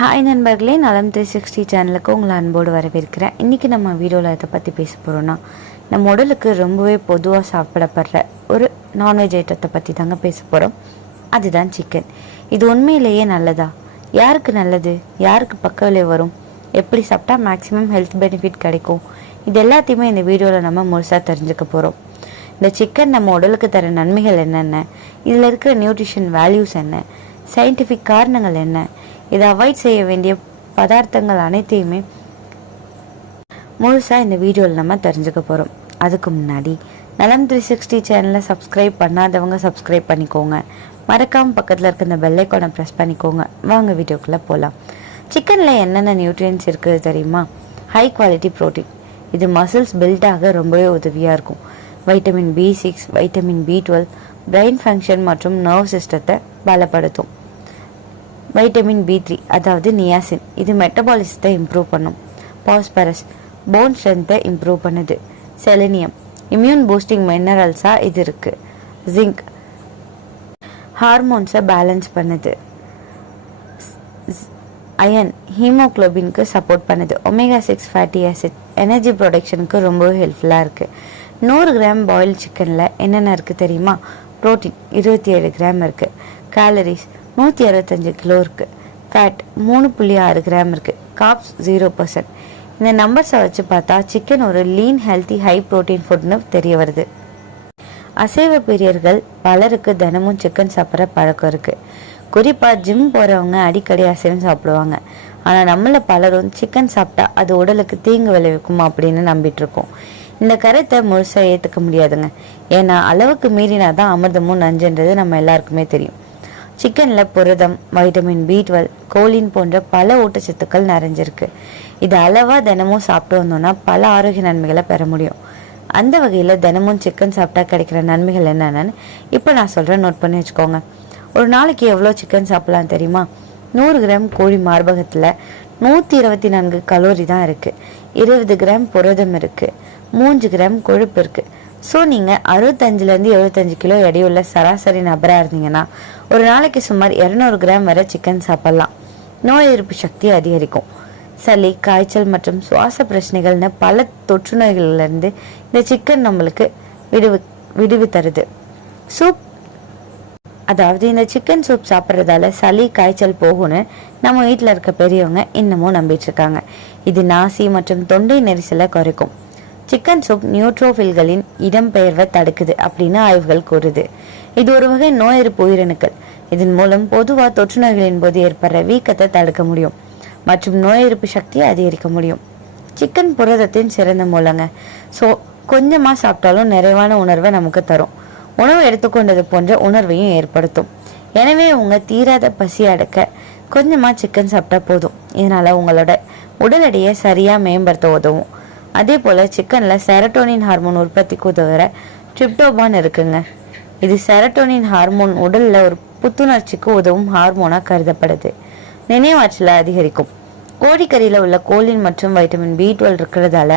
Hi நண்பர்களே நலம் three sixty சேனலுக்கு உங்களை அன்போடு வரவேற்கிறேன். இன்றைக்கி நம்ம வீடியோவில் இதை பற்றி பேச போகிறோன்னா நம்ம உடலுக்கு ரொம்பவே பொதுவாக சாப்பிடப்படுற ஒரு நான்வெஜ் ஐட்டத்தை பற்றி தாங்க பேச போகிறோம் அதுதான் சிக்கன் இது உண்மையிலேயே நல்லதா? யாருக்கு நல்லது? யாருக்கு பக்க விலை வரும்? எப்படி சாப்பிட்டா மேக்ஸிமம் ஹெல்த் பெனிஃபிட் கிடைக்கும்? இது எல்லாத்தையுமே இந்த வீடியோவில் நம்ம முழுசாக தெரிஞ்சுக்க போகிறோம் இந்த சிக்கன் நம்ம உடலுக்கு தர நன்மைகள் என்னென்ன? இதில் இருக்கிற நியூட்ரிஷன் வேல்யூஸ் என்ன? சயின்டிஃபிக் காரணங்கள் என்ன? இதை அவாய்ட் செய்ய வேண்டிய பதார்த்தங்கள் அனைத்தையுமே முழுசாக இந்த வீடியோவில் நம்ம தெரிஞ்சுக்க போகிறோம் அதுக்கு முன்னாடி நலம் த்ரீ சிக்ஸ்டி சேனலை சப்ஸ்கிரைப் பண்ணாதவங்க சப்ஸ்கிரைப் பண்ணிக்கோங்க. மறக்காமல் பக்கத்தில் இருக்க இந்த பெல் ப்ரெஸ் பண்ணிக்கோங்க. வாங்க வீடியோக்குள்ளே போகலாம் சிக்கனில் என்னென்ன நியூட்ரியன்ஸ் இருக்குது தெரியுமா? ஹை குவாலிட்டி ப்ரோட்டீன் இது மசில்ஸ் பில்ட் ஆக ரொம்பவே உதவியாக இருக்கும். Vitamin B six vitamin B twelve brain function மற்றும் நர்வ் சிஸ்டத்தை பலப்படுத்தும். வைட்டமின் பி த்ரீ அதாவது நியாசின் இது மெட்டபாலிசத்தை இம்ப்ரூவ் பண்ணும். பாஸ்பரஸ் போன் ஸ்ட்ரென்த்தை இம்ப்ரூவ் பண்ணுது. செலினியம் இம்யூன் பூஸ்டிங் மினரல்ஸாக இது இருக்குது ஜிங்க் ஹார்மோன்ஸை பேலன்ஸ் பண்ணுது. அயன் ஹீமோக்ளோபின்க்கு சப்போர்ட் பண்ணுது. Omega six fatty acid energy ப்ரொடக்ஷனுக்கு ரொம்ப ஹெல்ப்ஃபுல்லாக இருக்குது நூறு கிராம் பாயில் சிக்கனில் என்னென்ன இருக்குது தெரியுமா? ப்ரோட்டீன் இருபத்தி ஏழு கிராம் இருக்குது கேலரிஸ் நூற்றி அறுபத்தஞ்சு கிலோ இருக்குது ஃபேட் மூணு புள்ளி ஆறு கிராம் இருக்குது காப்ஸ் ஜீரோ பர்சன்ட் இந்த நம்பர்ஸை வச்சு பார்த்தா சிக்கன் ஒரு லீன் ஹெல்த்தி ஹை ப்ரோட்டீன் ஃபுட்னு தெரிய வருது. அசைவ பிரியர்கள் பலருக்கு தினமும் சிக்கன் சாப்பிட்ற பழக்கம் இருக்குது குறிப்பாக ஜிம் போகிறவங்க அடிக்கடி அசைவம் சாப்பிடுவாங்க. ஆனால் நம்மள பலரும் சிக்கன் சாப்பிட்டா அது உடலுக்கு தீங்கு விளைவிக்கும் அப்படின்னு நம்பிட்டு இருக்கோம். இந்த கருத்தை முழுசாக ஏற்றுக்க முடியாதுங்க. ஏன்னா அளவுக்கு மீறினா தான் அமிர்தமும் நஞ்சுன்றது நம்ம எல்லாருக்குமே தெரியும். சிக்கனில் புரதம் வைட்டமின் பி டுவெல் கோலின் போன்ற பல ஊட்டச்சத்துக்கள் நிறைஞ்சிருக்கு. இது அளவாக தினமும் சாப்பிட்டு வந்தோம்னா பல ஆரோக்கிய நன்மைகளை பெற முடியும். அந்த வகையில் தினமும் சிக்கன் சாப்பிட்டா கிடைக்கிற நன்மைகள் என்னென்னு இப்போ நான் சொல்கிறேன் நோட் பண்ணி வச்சுக்கோங்க. ஒரு நாளைக்கு எவ்வளோ சிக்கன் சாப்பிட்லாம் தெரியுமா? நூறு கிராம் கோழி மார்பகத்தில் நூற்றி இருபத்தி நான்கு கலோரி தான் இருக்குது இருபது கிராம் புரதம் இருக்குது மூன்று கிராம் கொழுப்பு இருக்குது ஸோ நீங்கள் அறுபத்தஞ்சிலேருந்து எழுபத்தஞ்சு கிலோ எடையுள்ள சராசரி நபராக இருந்தீங்கன்னா ஒரு நாளைக்கு சுமார் இரநூறு கிராம் வரை சிக்கன் சாப்பிட்லாம். நோய் எதிர்ப்பு சக்தி அதிகரிக்கும். சளி காய்ச்சல் மற்றும் சுவாச பிரச்சனைகள்னு பல தொற்று நோய்கள்லேருந்து இந்த சிக்கன் நம்மளுக்கு விடுவி விடுவி தருது. சூப் அதாவது இந்த சிக்கன் சூப் சாப்பிட்றதால சளி காய்ச்சல் போகும்னு நம்ம வீட்டில் இருக்க பெரியவங்க இன்னமும் நம்பிட்டு இருக்காங்க. இது நாசி மற்றும் தொண்டை நெரிசலை குறைக்கும். சிக்கன் சூப் நியூட்ரோஃபில்களின் இடம்பெயர்வை தடுக்குது அப்படின்னு ஆய்வுகள் கூறுது. இது ஒரு வகை நோய் எதிர்ப்பு உயிரணுக்கள். இதன் மூலம் பொதுவாக தொற்று நோய்களின் போது ஏற்படுற வீக்கத்தை தடுக்க முடியும். மற்றும் நோய் எதிர்ப்பு சக்தியை அதிகரிக்க முடியும். சிக்கன் புரதத்தின் சிறந்த மூலங்க. ஸோ கொஞ்சமாக சாப்பிட்டாலும் நிறைவான உணர்வை நமக்கு தரும். உணவு எடுத்துக்கொண்டது போன்ற உணர்வையும் ஏற்படுத்தும். எனவே உங்கள் தீராத பசி அடக்க கொஞ்சமாக சிக்கன் சாப்பிட்டா போதும். இதனால் உங்களோட உடல் எடையை சரியாக மேம்படுத்த உதவும். அதே போல் சிக்கனில் செரட்டோனின் ஹார்மோன் உற்பத்திக்கு உதவுற ட்ரிப்டோபான் இருக்குங்க. இது செரட்டோனின் ஹார்மோன் உடலில் ஒரு புத்துணர்ச்சிக்கு உதவும் ஹார்மோனாக கருதப்படுது. நினைவாற்றலை அதிகரிக்கும். கோழிக்கறியில் உள்ள கோலின் மற்றும் வைட்டமின் பி டுவெல் இருக்கிறதால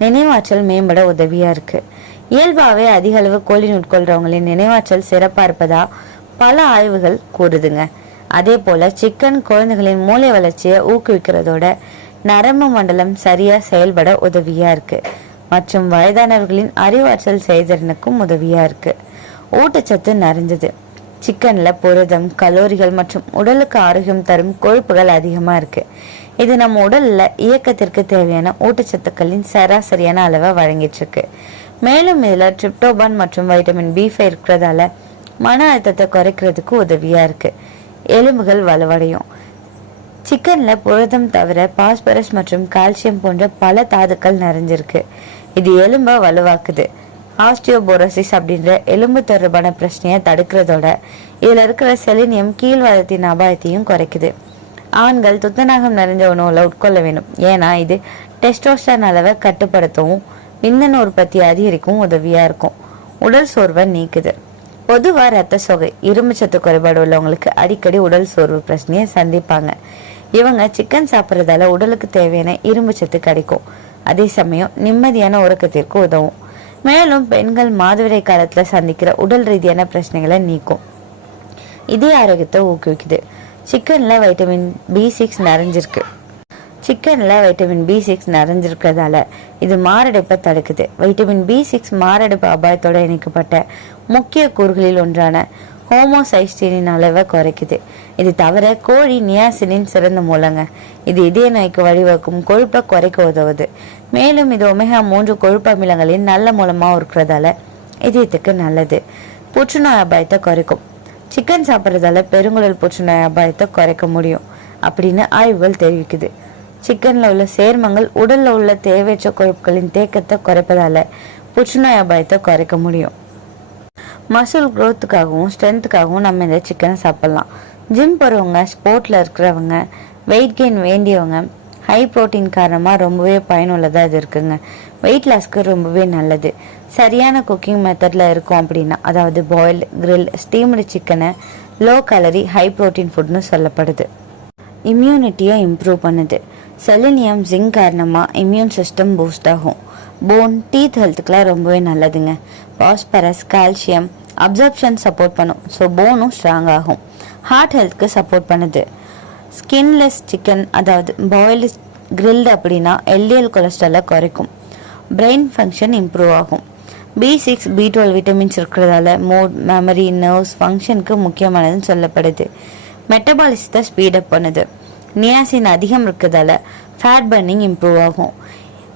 நினைவாற்றல் மேம்பட உதவியாக இருக்குது இயல்பாகவே அதிக அளவு கோலின் உட்கொள்கிறவங்களின் நினைவாற்றல் சிறப்பாக இருப்பதா பல ஆய்வுகள் கூறுதுங்க. அதே போல் சிக்கன் குழந்தைகளின் மூளை வளர்ச்சியை ஊக்குவிக்கிறதோட நரம்பு மண்டலம் சரியாக செயல்பட உதவியாக இருக்குது மற்றும் வயதானவர்களின் அறிவாற்றல் செயல்திறனுக்கும் உதவியாக இருக்குது ஊட்டச்சத்து நிறைஞ்சது. சிக்கனில் புரதம் கலோரிகள் மற்றும் உடலுக்கு ஆரோக்கியம் தரும் கொழுப்புகள் அதிகமாக இருக்குது இது நம்ம உடலில் இயக்கத்திற்கு தேவையான ஊட்டச்சத்துக்களின் சராசரியான அளவை வழங்கிட்டுருக்கு மேலும் இதில் ட்ரிப்டோபான் மற்றும் வைட்டமின் பி ஃபை இருக்கிறதால மன அழுத்தத்தை குறைக்கிறதுக்கு உதவியாக இருக்குது எலும்புகள் வலுவடையும். சிக்கனில் புரதம் தவிர பாஸ்பரஸ் மற்றும் கால்சியம் போன்ற பல தாதுக்கள் நிறைஞ்சிருக்கு. இது எலும்பை வலுவாக்குது. ஆஸ்டியோபோரோசிஸ் அப்படின்ற எலும்பு தொடர்பான பிரச்சனையை தடுக்கிறதோட இதில் இருக்கிற செலினியம் கீழ்வாதத்தின் அபாயத்தையும் குறைக்குது. ஆண்கள் துத்தநாகம் நிறைஞ்ச உணவுல உட்கொள்ள வேணும். ஏன்னா இது டெஸ்டோஸ்டான் அளவை கட்டுப்படுத்தவும் மின்னணு உற்பத்தி அதிகரிக்கவும் உதவியாக இருக்கும். உடல் சோர்வை நீக்குது. பொதுவாக ரத்த சோகை இரும்பு சத்து குறைபாடு உள்ளவங்களுக்கு அடிக்கடி உடல் சோர்வு பிரச்சனையை சந்திப்பாங்க. இவங்க சிக்கன் சாப்பிட்றதால உடலுக்கு தேவையான இரும்பு சத்து கிடைக்கும். அதே சமயம் நிம்மதியான உறக்கத்திற்கு உதவும். மேலும் பெண்கள் மாதவிடை காலத்தில் சந்திக்கிற உடல் ரீதியான பிரச்சனைகளை நீக்கும். இதே ஆரோக்கியத்தை ஊக்குவிக்குது. சிக்கனில் வைட்டமின் பி சிக்ஸ் நிறைஞ்சிருக்கு. சிக்கனில் வைட்டமின் பி சிக்ஸ் நிறைஞ்சிருக்கிறதால இது மாரடைப்பை தடுக்குது. வைட்டமின் பி சிக்ஸ் மாரடைப்பு அபாயத்தோடு இணைக்கப்பட்ட முக்கிய கூறுகளில் ஒன்றான ஹோமோசைஸ்டீனின் அளவை குறைக்குது. இது தவிர கோழி நியாசினின் சிறந்த மூலங்க. இது இதய நோய்க்கு வழிவகுக்கும் கொழுப்பை குறைக்க உதவுது. மேலும் இது ஒமேகா மூன்று கொழுப்பு அமிலங்களின் நல்ல மூலமாக இருக்கிறதால இதயத்துக்கு நல்லது. புற்றுநோய் அபாயத்தை குறைக்கும். சிக்கன் சாப்பிட்றதால பெருங்குழல் புற்றுநோய் அபாயத்தை குறைக்க முடியும் அப்படின்னு ஆய்வுகள் தெரிவிக்குது. சிக்கனில் உள்ள சேர்மங்கள் உடலில் உள்ள தேவையற்ற கொழுப்புகளின் தேக்கத்தை குறைப்பதால புற்றுநோய் அபாயத்தை குறைக்க முடியும். மசில் க்ரோத்துக்காகவும் ஸ்ட்ரென்த்துக்காகவும் நம்ம இந்த சிக்கனை சாப்பிட்லாம். ஜிம் போகிறவங்க ஸ்போர்ட்டில் இருக்கிறவங்க வெயிட் கெயின் வேண்டியவங்க ஹை ப்ரோட்டீன் காரணமாக ரொம்பவே பயனுள்ளதாக இது இருக்குங்க. வெயிட் லாஸ்க்கு ரொம்பவே நல்லது. சரியான குக்கிங் மெத்தடில் இருக்கும் அப்படின்னா அதாவது பாயில்டு கிரில் ஸ்டீம்டு சிக்கனை லோ கலரி ஹை ப்ரோட்டீன் ஃபுட்னு சொல்லப்படுது. இம்யூனிட்டியை இம்ப்ரூவ் பண்ணுது. செலினியம் ஜிங்க் காரணமாக இம்யூன் சிஸ்டம் பூஸ்ட் ஆகும். போன் டீத் ஹெல்த்துக்குலாம் ரொம்பவே நல்லதுங்க. பாஸ்பரஸ் கால்சியம் அப்சர்ப்ஷன் சப்போர்ட் பண்ணும். ஸோ போனும் ஸ்ட்ராங் ஆகும். ஹார்ட் ஹெல்த்துக்கு சப்போர்ட் பண்ணுது. ஸ்கின்லெஸ் சிக்கன் அதாவது பாயில்டு கிரில்டு அப்படின்னா எல்டிஎல் கொலஸ்ட்ராலை குறைக்கும். பிரெயின் ஃபங்க்ஷன் இம்ப்ரூவ் ஆகும். B six B twelve vitamins இருக்கிறதால மூட் மெமரி நர்வ்ஸ் ஃபங்க்ஷனுக்கு முக்கியமானதுன்னு சொல்லப்படுது. மெட்டபாலிசத்தை ஸ்பீடப் பண்ணுது. நியாசின் அதிகம் இருக்கிறதால ஃபேட் பர்னிங் இம்ப்ரூவ் ஆகும்.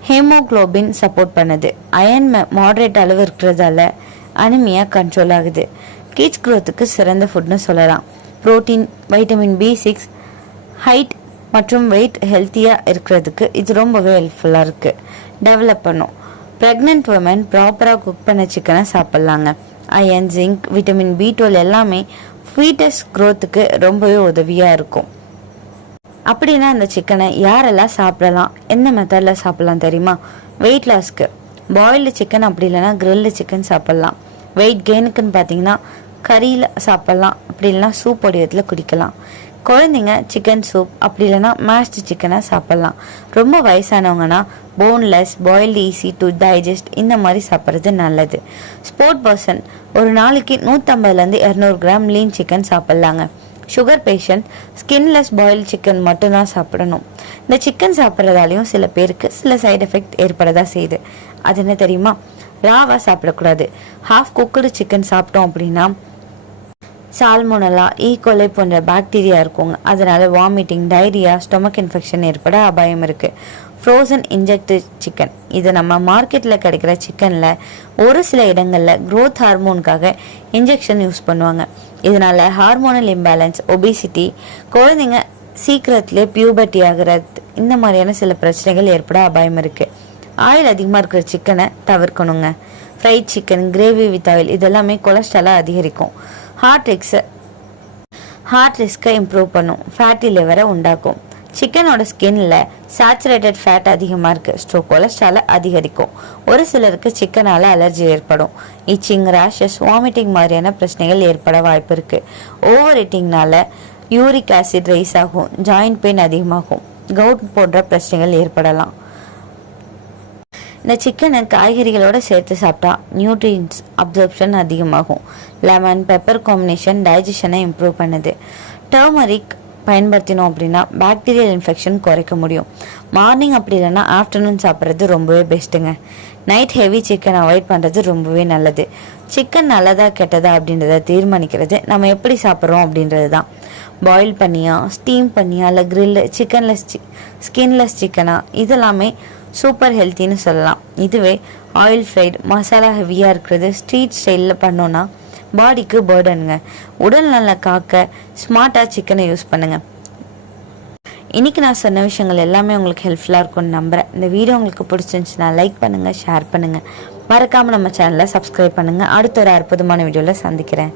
ஹேமோக்ளோபின் சப்போர்ட் பண்ணுது. அயன் மாடரேட் அளவு இருக்கிறதால அனிமியா கண்ட்ரோல் ஆகுது. கிட்ஸ் க்ரோத்துக்கு சிறந்த ஃபுட்னு சொல்லலாம். Protein vitamin B six height மற்றும் வெயிட் ஹெல்த்தியாக இருக்கிறதுக்கு இது ரொம்பவே ஹெல்ப்ஃபுல்லாக இருக்குது டெவலப் பண்ணும். ப்ரெக்னென்ட் உமன் ப்ராப்பராக குக் பண்ண சிக்கனை சாப்பிட்லாங்க. Iron zinc vitamin B twelve எல்லாமே ஃபீட்டஸ் க்ரோத்துக்கு ரொம்பவே உதவியாக இருக்கும். அப்படின்னா அந்த சிக்கனை யாரெல்லாம் சாப்பிடலாம்? எந்த மெத்தடில் சாப்பிடலாம் தெரியுமா? வெயிட் லாஸ்க்கு பாயில்டு சிக்கன் அப்படி இல்லைன்னா கிரில்டு சிக்கன் சாப்பிட்லாம். வெயிட் கெயினுக்குன்னு பார்த்தீங்கன்னா கறியில் சாப்பிட்லாம். அப்படி இல்லைன்னா சூப் வடிவத்தில் குடிக்கலாம். குழந்தைங்க சிக்கன் சூப் அப்படி இல்லைன்னா மேஷ்டு சிக்கனை சாப்பிட்லாம். ரொம்ப வயசானவங்கன்னா boneless boiled easy to digest இந்த மாதிரி சாப்பிட்றது நல்லது. ஸ்போர்ட் பர்சன் ஒரு நாளைக்கு நூற்றம்பதுலேருந்து இரநூறு gram lean chicken சாப்பிட்லாங்க. Sugar patient skinless boil chicken மட்டும்தான் சாப்பிடணும். இந்த சிக்கன் சாப்பிட்றதாலையும் சில பேருக்கு சில சைட் எஃபெக்ட் ஏற்படதா செய்யுது. அது என்ன தெரியுமா? ராவாக சாப்பிடக்கூடாது. ஹாஃப் குக்குடு சிக்கன் சாப்பிட்டோம் அப்படின்னா சால்மோனலா ஈகோலை e. போன்ற பாக்டீரியா இருக்குங்க அதனால வாமிட்டிங் டைரியா ஸ்டொமக் இன்ஃபெக்ஷன் ஏற்பட அபாயம் இருக்கு. ஃப்ரோசன் இன்ஜெக்டட் சிக்கன் இது நம்ம மார்க்கெட்டில் கிடைக்கிற சிக்கனில் ஒரு சில இடங்களில் க்ரோத் ஹார்மோனுக்காக இன்ஜெக்ஷன் யூஸ் பண்ணுவாங்க. இதனால் ஹார்மோனல் இம்பேலன்ஸ் ஒபிசிட்டி குழந்தைங்க சீக்கிரத்திலே பியூபர்ட்டி ஆகிறது இந்த மாதிரியான சில பிரச்சனைகள் ஏற்பட அபாயம் இருக்குது ஆயில் அதிகமாக இருக்கிற சிக்கனை தவிர்க்கணுங்க. Fried chicken gravy with oil இதெல்லாமே கொலஸ்ட்ராலை அதிகரிக்கும். ஹார்ட் ரிக்ஸை ஹார்ட் ரிஸ்க்கை இம்ப்ரூவ் பண்ணும். ஃபேட்டி லிவரை உண்டாக்கும். சிக்கனோட ஸ்கின்ல சேச்சுரேட்டட் ஃபேட் அதிகமாக இருக்குது ஸோ கொலஸ்ட்ராலை அதிகரிக்கும். ஒரு சிலருக்கு சிக்கனால் அலர்ஜி ஏற்படும். இச்சிங் ரேஷஸ் வாமிட்டிங் மாதிரியான பிரச்சனைகள் ஏற்பட வாய்ப்பு இருக்குது ஓவர் ஈட்டிங்னால யூரிக் ஆசிட் ரைஸ் ஆகும். ஜாயிண்ட் பெயின் அதிகமாகும். கவுட் போன்ற பிரச்சனைகள் ஏற்படலாம். இந்த சிக்கனை காய்கறிகளோடு சேர்த்து சாப்பிட்டா நியூட்ரியன்ஸ் அப்சர்ப்ஷன் அதிகமாகும். லெமன் பெப்பர் காம்பினேஷன் டைஜஷனை இம்ப்ரூவ் பண்ணுது. டர்மரிக் பயன்படுத்தினோம் அப்படின்னா பாக்டீரியல் இன்ஃபெக்ஷன் குறைக்க முடியும். மார்னிங் அப்படி இல்லைன்னா ஆஃப்டர்நூன் சாப்பிட்றது ரொம்பவே பெஸ்ட்டுங்க நைட் ஹெவி சிக்கன் அவாய்ட் பண்ணுறது ரொம்பவே நல்லது. சிக்கன் நல்லதா கெட்டதா அப்படின்றத தீர்மானிக்கிறது நம்ம எப்படி சாப்பிட்றோம் அப்படின்றது தான். பாயில் பண்ணியா ஸ்டீம் பண்ணியா இல்லை கிரில்லு சிக்கன்லெஸ் சி ஸ்கின்லெஸ் சிக்கனா இதெல்லாமே சூப்பர் ஹெல்த்தின்னு சொல்லலாம். இதுவே ஆயில் ஃப்ரைட் மசாலா ஹெவியாக இருக்கிறது ஸ்ட்ரீட் ஸ்டைலில் பண்ணோன்னா பாடிக்கு பேர்டனுங்க உடல் நல காக்க ஸ்மார்ட்டாக சிக்கனை யூஸ் பண்ணுங்க. இன்றைக்கி நான் சொன்ன விஷயங்கள் எல்லாமே உங்களுக்கு ஹெல்ப்ஃபுல்லாக இருக்கும்னு நம்புகிறேன் இந்த வீடியோ உங்களுக்கு பிடிச்சிருந்துச்சுன்னா லைக் பண்ணுங்கள் ஷேர் பண்ணுங்கள் மறக்காமல் நம்ம சேனலை சப்ஸ்கிரைப் பண்ணுங்கள் அடுத்த ஒரு அற்புதமான வீடியோவில் சந்திக்கிறேன்.